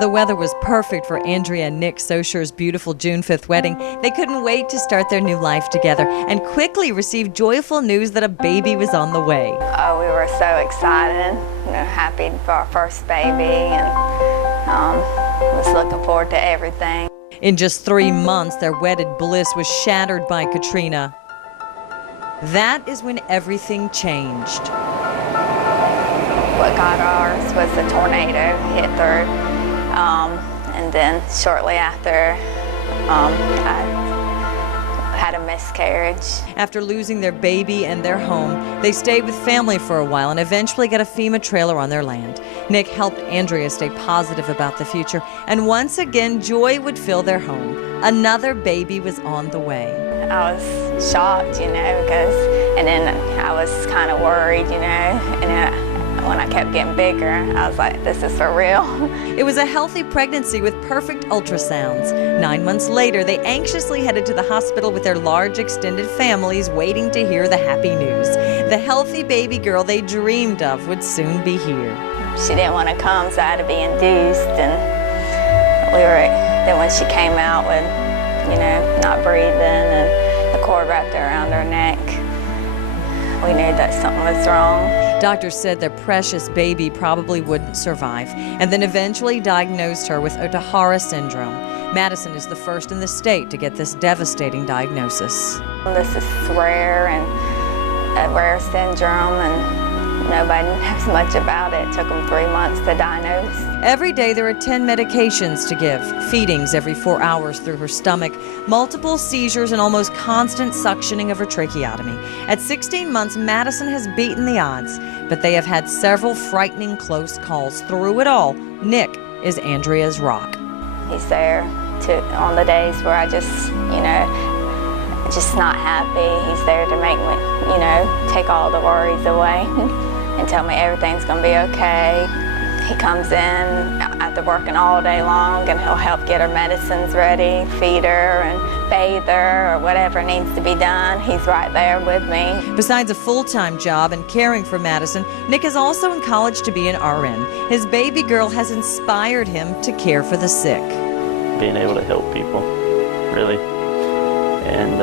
The weather was perfect for Andrea and Nick Sauciers' beautiful June 5th wedding. They couldn't wait to start their new life together and quickly received joyful news that a baby was on the way. Oh, we were so excited, happy for our first baby, and was looking forward to everything. In just 3 months, their wedded bliss was shattered by Katrina. That is when everything changed. What got ours was the tornado hit through, and then shortly after, I had a miscarriage. After losing their baby and their home, they stayed with family for a while and eventually got a FEMA trailer on their land. Nick helped Andrea stay positive about the future, and once again, joy would fill their home. Another baby was on the way. I was shocked, and then I was kind of worried, and when I kept getting bigger, I was like, this is for real. It was a healthy pregnancy with perfect ultrasounds. 9 months later, they anxiously headed to the hospital with their large extended families waiting to hear the happy news. The healthy baby girl they dreamed of would soon be here. She didn't want to come, so I had to be induced, and then when she came out with, not breathing and the cord wrapped around her neck, we knew that something was wrong. Doctors said their precious baby probably wouldn't survive, and then eventually diagnosed her with Ohtahara syndrome. Madison is the first in the state to get this devastating diagnosis. This is rare, and a rare syndrome, and nobody knows much about it. It took them 3 months to diagnose. Every day there are 10 medications to give, feedings every 4 hours through her stomach, multiple seizures, and almost constant suctioning of her tracheotomy. At 16 months, Madison has beaten the odds, but they have had several frightening close calls. Through it all, Nick is Andrea's rock. He's there on the days where I just not happy. He's there to make me, take all the worries away and tell me everything's gonna be okay. He comes in after working all day long, and he'll help get her medicines ready, feed her and bathe her, or whatever needs to be done. He's right there with me. Besides a full-time job and caring for Madison, Nick is also in college to be an RN. His baby girl has inspired him to care for the sick. Being able to help people, really. And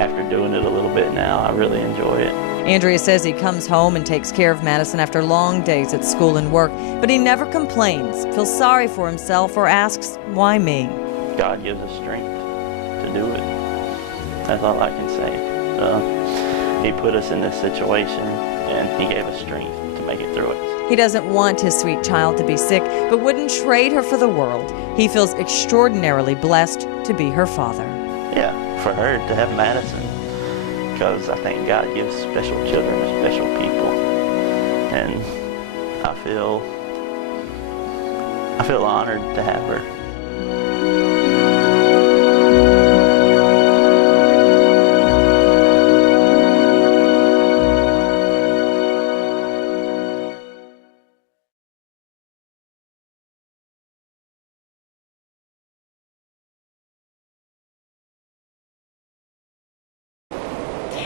after doing it a little bit now, I really enjoy it. Andrea says he comes home and takes care of Madison after long days at school and work, but he never complains, feels sorry for himself, or asks, why me? God gives us strength to do it. That's all I can say. He put us in this situation, and he gave us strength to make it through it. He doesn't want his sweet child to be sick, but wouldn't trade her for the world. He feels extraordinarily blessed to be her father. Yeah, for her to have Madison, because I think God gives special children to special people, and I feel honored to have her.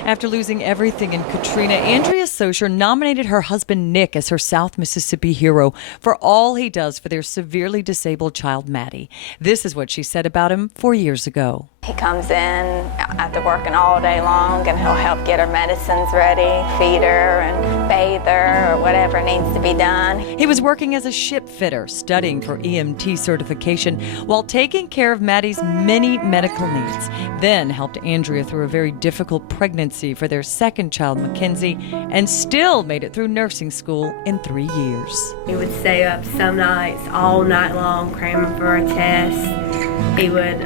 After losing everything in Katrina, Andrea Saucier nominated her husband Nick as her South Mississippi hero for all he does for their severely disabled child Maddie. This is what she said about him 4 years ago. He comes in after working all day long, and he'll help get her medicines ready, feed her and bathe her, or whatever needs to be done. He was working as a ship fitter, studying for EMT certification while taking care of Maddie's many medical needs. Then helped Andrea through a very difficult pregnancy for their second child, Mackenzie, and still made it through nursing school in 3 years. He would stay up some nights all night long cramming for a test. He would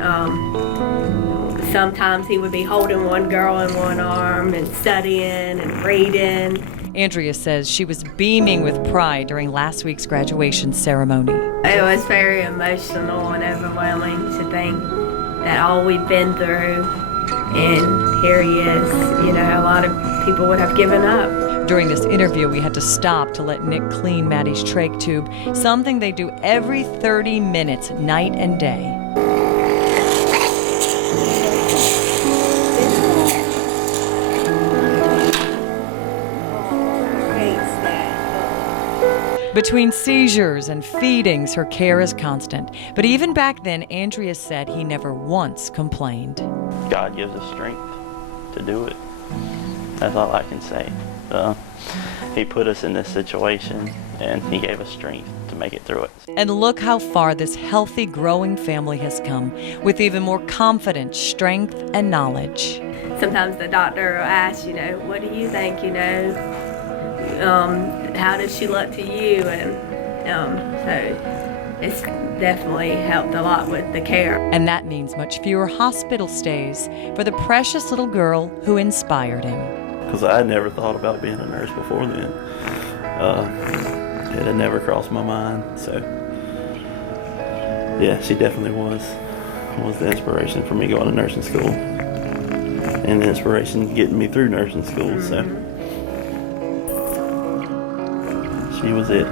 sometimes he would be holding one girl in one arm and studying and reading. Andrea says she was beaming with pride during last week's graduation ceremony. It was very emotional and overwhelming to think that all we've been through, and here he is. A lot of people would have given up. During this interview, we had to stop to let Nick clean Maddie's trach tube, something they do every 30 minutes, night and day. Between seizures and feedings, her care is constant. But even back then, Andrea said he never once complained. God gives us strength to do it. That's all I can say. He put us in this situation, and he gave us strength to make it through it. And look how far this healthy, growing family has come, with even more confidence, strength, and knowledge. Sometimes the doctor will ask, what do you think, how does she look to you? And so it's definitely helped a lot with the care. And that means much fewer hospital stays for the precious little girl who inspired him. Because I had never thought about being a nurse before then. It had never crossed my mind. So, yeah, she definitely was the inspiration for me going to nursing school. And the inspiration getting me through nursing school. So, she was it.